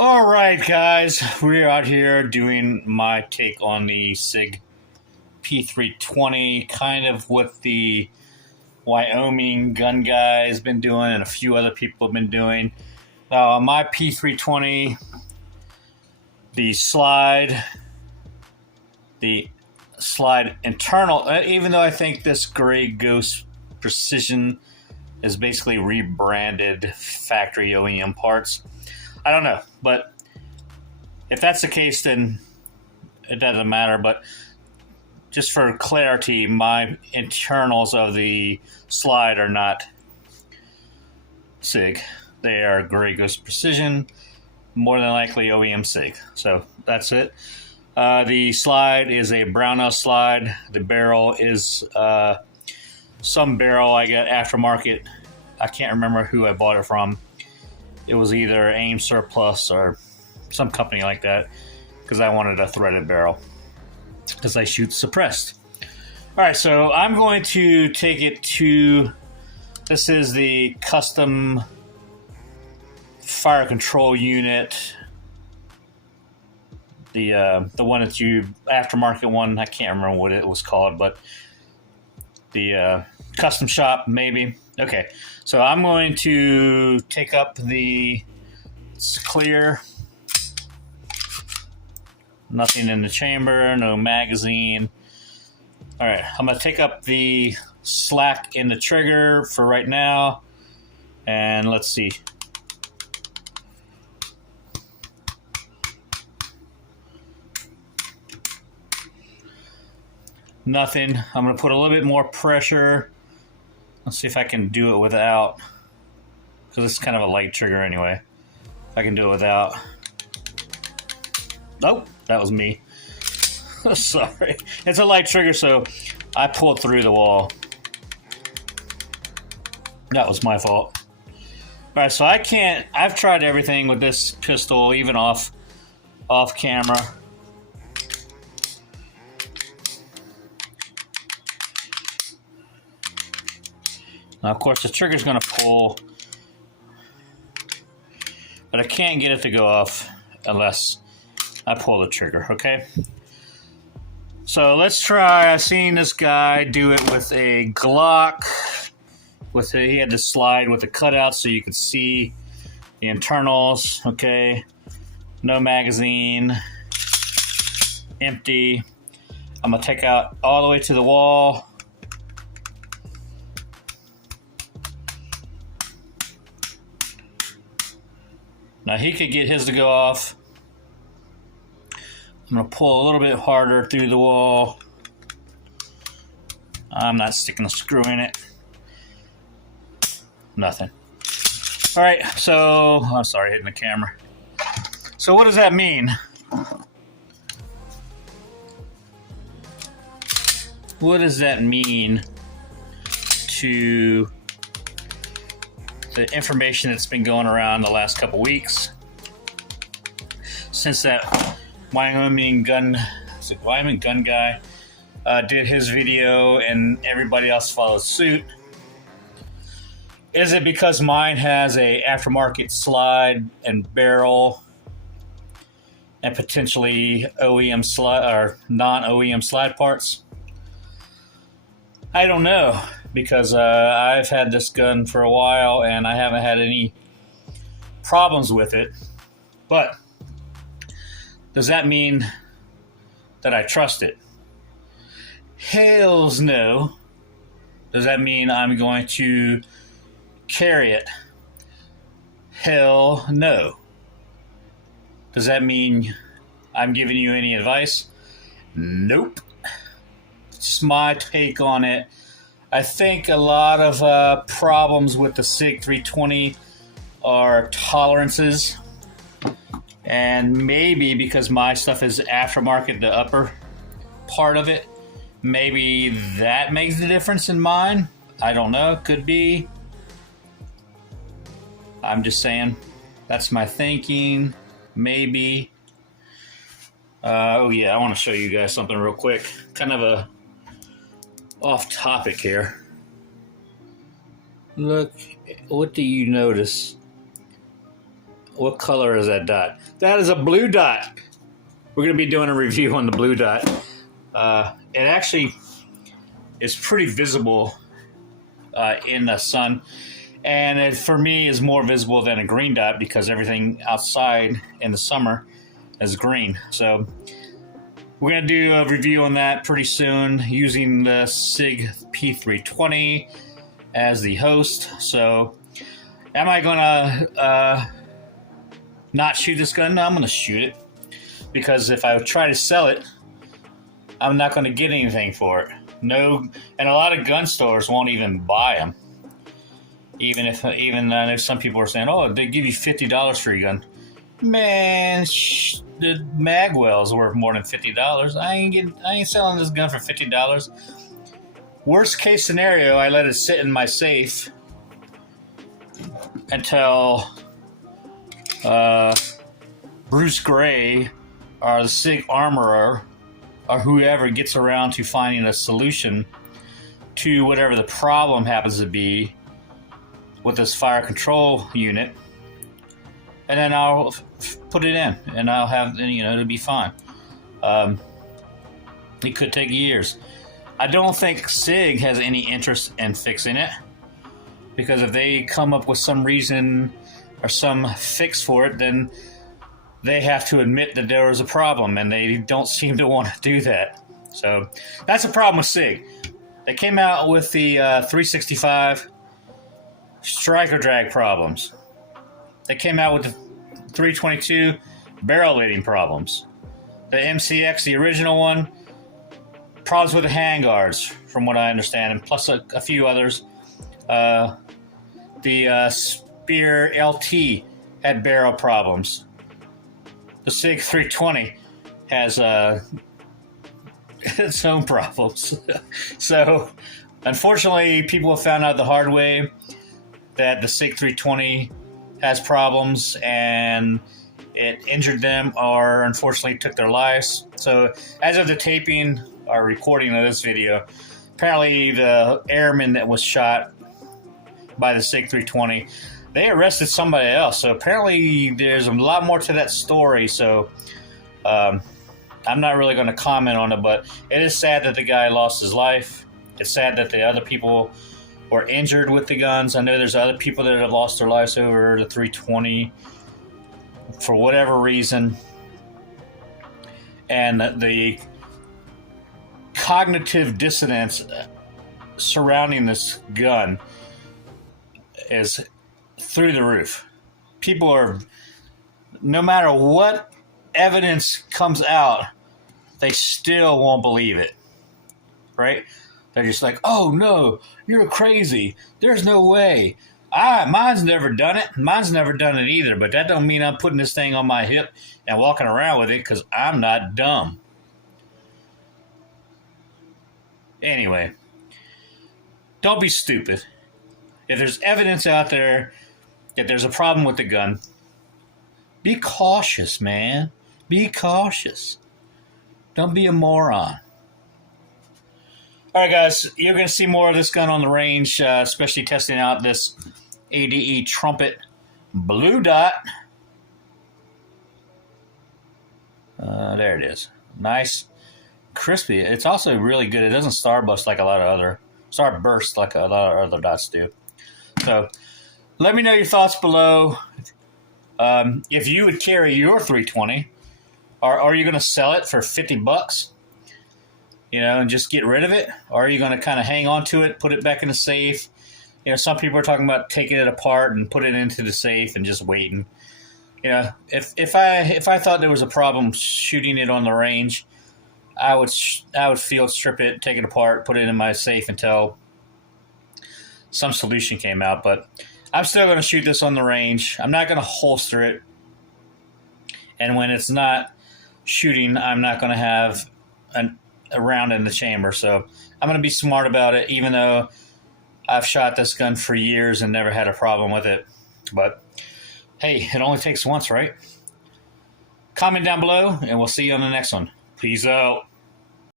All right, guys, we're out here doing my take on the SIG P320, kind of what the Wyoming gun guy has been doing and a few other people have been doing. Now, on my P320, the slide internal, even though I think this Gray Ghost Precision is basically rebranded factory OEM parts. I don't know, but if that's the case, then it doesn't matter. But just for clarity, my internals of the slide are not SIG. They are Gray Ghost Precision, more than likely OEM SIG. So that's it. The slide is a Brownell slide. The barrel is some barrel I got aftermarket. I can't remember who I bought it from. It was either AIM Surplus or some company like that, because I wanted a threaded barrel because I shoot suppressed. All right, so I'm going to take it to, this is the custom fire control unit, the one that you, aftermarket one, I can't remember what it was called, but the custom shop maybe. Okay, so I'm going to take up the, it's clear, nothing in the chamber, no magazine. All right, I'm going to take up the slack in the trigger for right now, and let's see. Nothing. I'm going to put a little bit more pressure. Let's see if I can do it without, because it's kind of a light trigger anyway. If I can do it without. Oh, that was me. Sorry. It's a light trigger, so I pulled through the wall. That was my fault. All right, so I can't, I've tried everything with this pistol, even off camera. Now, of course, the trigger's going to pull, but I can't get it to go off unless I pull the trigger, okay? So let's try, I've seen this guy do it with a Glock. He had the slide with the cutout so you could see the internals, okay? No magazine, empty. I'm going to take out all the way to the wall. Now he could get his to go off. I'm going to pull a little bit harder through the wall. I'm not sticking a screw in it. Nothing. All right, so, I'm sorry, hitting the camera. So what does that mean? What does that mean to the information that's been going around the last couple weeks since that Wyoming gun guy did his video and everybody else followed suit? Is it because mine has a aftermarket slide and barrel and potentially OEM slide or non-OEM slide parts? I don't know, because I've had this gun for a while and I haven't had any problems with it. But does that mean that I trust it? Hells no. Does that mean I'm going to carry it? Hell no. Does that mean I'm giving you any advice? Nope. It's just my take on it. I think a lot of problems with the SIG 320 are tolerances, and maybe because my stuff is aftermarket, the upper part of it, maybe that makes the difference in mine. I don't know, could be. I'm just saying, that's my thinking, maybe. Oh yeah, I want to show you guys something real quick, kind of a off topic here. Look, what do you notice What color is that dot? That is a blue dot. We're going to be doing a review on the blue dot. It actually is pretty visible in the sun. And it, for me, is more visible than a green dot because everything outside in the summer is green. So we're going to do a review on that pretty soon using the SIG P320 as the host. So am I going to not shoot this gun? No, I'm going to shoot it. Because if I try to sell it, I'm not going to get anything for it. No, and a lot of gun stores won't even buy them. Even I know some people are saying, "Oh, they give you $50 for your gun." Man, the magwell's worth more than $50. I ain't selling this gun for $50. Worst case scenario, I let it sit in my safe until Bruce Gray or the SIG armorer or whoever gets around to finding a solution to whatever the problem happens to be with this fire control unit, and then I'll put it in, and I'll have, it'll be fine. It could take years. I don't think SIG has any interest in fixing it, because if they come up with some reason or some fix for it, then they have to admit that there was a problem, and they don't seem to want to do that. So that's a problem with SIG. They came out with the 365 striker drag problems. They came out with the 322 barrel leading problems. The MCX, the original one, problems with the handguards, from what I understand, and plus a few others. The Spear LT had barrel problems. The SIG 320 has its own problems. So, unfortunately, people have found out the hard way that the SIG 320 has problems, and it injured them or unfortunately took their lives. So, as of the taping or recording of this video, apparently the airman that was shot by the SIG 320, they arrested somebody else. So apparently there's a lot more to that story. So I'm not really going to comment on it, but it is sad that the guy lost his life. It's sad that the other people were injured with the guns. I know there's other people that have lost their lives over the 320 for whatever reason. And the cognitive dissonance surrounding this gun is through the roof. People are, no matter what evidence comes out, they still won't believe it, right? They're just like, "Oh no, you're crazy. There's no way. Mine's never done it. Mine's never done it either, but that don't mean I'm putting this thing on my hip and walking around with it because I'm not dumb." Anyway, don't be stupid. If there's evidence out there that there's a problem with the gun, be cautious, man. Be cautious. Don't be a moron. All right, guys, you're going to see more of this gun on the range, especially testing out this ADE Trumpet Blue Dot. There it is. Nice, crispy. It's also really good. It doesn't starburst like a lot of other dots do. So let me know your thoughts below. If you would carry your 320, or are you going to sell it for $50? And just get rid of it? Or are you going to kind of hang on to it, put it back in the safe? Some people are talking about taking it apart and put it into the safe and just waiting. If I thought there was a problem shooting it on the range, I would field strip it, take it apart, put it in my safe until some solution came out. But I'm still going to shoot this on the range. I'm not going to holster it. And when it's not shooting, I'm not going to have a round in the chamber. So I'm going to be smart about it, even though I've shot this gun for years and never had a problem with it. But hey, it only takes once, right? Comment down below, and we'll see you on the next one. Peace out.